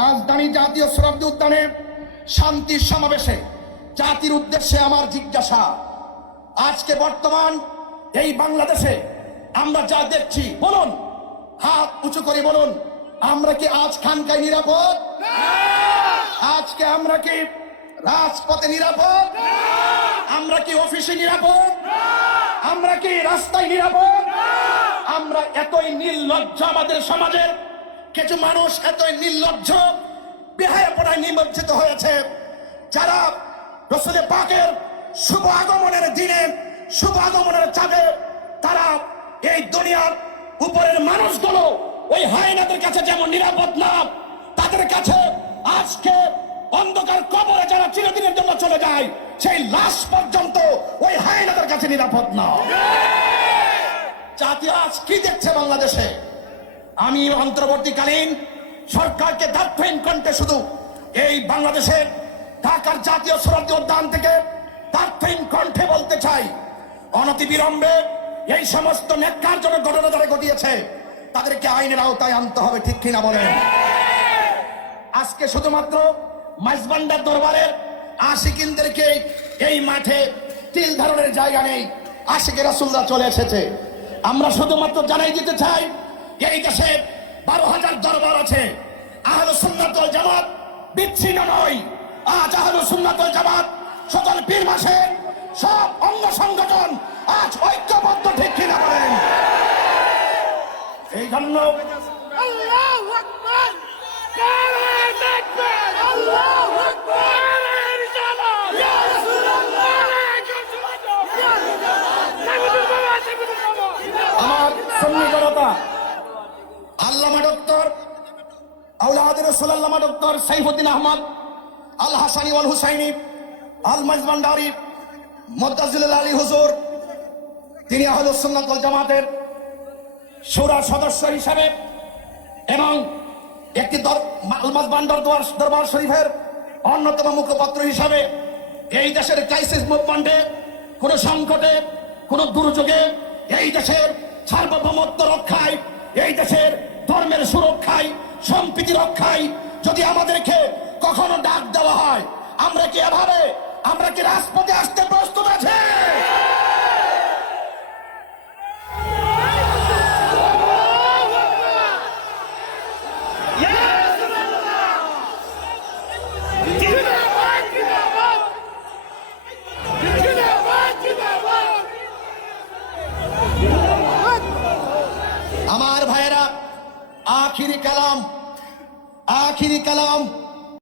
রাজধানী জাতীয় শরীয়ত উদ্যানে শান্তির সমাবেশে জাতির উদ্দেশ্যে আমার জিজ্ঞাসা, আজকে বর্তমান এই বাংলাদেশে আমরা যা দেখছি, বলুন, হাত উঁচু করে বলুন, আমরা কি আজ খানকায় নিরাপদ? আজকে আমরা কি রাজপথে নিরাপদ? আমরা কি অফিসে নিরাপদ? আমরা কি রাস্তায় নিরাপদ? আমরা এতই নির্লজ্জ, আমাদের সমাজের কিছু মানুষ এতই নির্লজ্জ, বেহায়াপনায় নিমজ্জিত হয়েছে, যারা রাসূল পাকের শুভ আগমনের দিনে, শুভ আগমনের চাঁদে তারা এই দুনিয়ার উপরের মানুষগুলো ওই হায়নাদের কাছে যেমন নিরাপদ না, তাদের কাছে আজকে অন্ধকার কবরে যারা চিরদিনের জন্য চলে যায়, সেই লাশ পর্যন্ত ওই হায়নাদের কাছে নিরাপদ না। জাতি আজ কি দেখছে বাংলাদেশে? আমি অন্তর্বর্তীকালীন সরকারকে দায়িত্বহীন কণ্ঠে শুধু এই বাংলাদেশের ঢাকার জাতীয় শরীয়ত উদ্যান থেকে দায়িত্বহীন কণ্ঠে বলতে চাই, অনতিবিলম্বে এই সমস্ত ন্যাক্কারজনক ঘটনা যারা ঘটিয়েছে তাদেরকে আইনের আওতায় আনতে হবে, ঠিক কিনা বলেন? আজকে শুধুমাত্র মাইজবান্ডার দরবারের আশিকিনদেরকে এই মাঠে তিল ধারণের জায়গা নেই, আশিকে রাসূলুল্লাহ চলে এসেছে। আমরা শুধুমাত্র জানাই দিতে চাই, এই দেশে 12,000 দরবার আছে। আহলুস সুন্নাত ওয়াল জামাত বিচ্ছিন্ন নয়। আজ আহলুস সুন্নাত ওয়াল জামাত সকল পীর মাসের সব অঙ্গ সংগঠন আজ ঐক্যবদ্ধ, ঠিক কিনা বলেন? এই জন্য আল্লাহু আকবার, নারায়ে তাকবীর, আল্লাহু আকবার, নারায়ে রিসালাত, ইয়া রাসূলুল্লাহ, ইয়া রাসূলুল্লাহ। আমার সুন্নি জনতা, আল্লামা ডক্টর আওলাদ রাসূল আল্লামা ডক্টর সাইফুদ্দিন আহমদ আল হাসানি ওয়াল হুসাইনি আল মাইজবান্ডারি মুত্তাজিল আলী হুজুর, তিনি আহলুস সুন্নাত ওয়াল জামাতের শূরা সদস্য হিসাবে এবং একটি আল মাইজবান্ডার দরবার শরীফের অন্যতম মুখপাত্র হিসাবে এই দেশের ক্রাইসিস মুভমেন্টে, কোন সংকটে, কোন দুর্যোগে এই দেশের সার্বভৌমত্ব রক্ষায়, এই দেশের ধর্মের সুরক্ষায়, সম্প্রীতি রক্ষায় যদি আমাদেরকে কখনো ডাক দেওয়া হয়, আমরা কি এভাবে, আমরা কি রাজপথে আসতে প্রস্তুত আছে? আমার ভাইয়েরা, আখিরি কালাম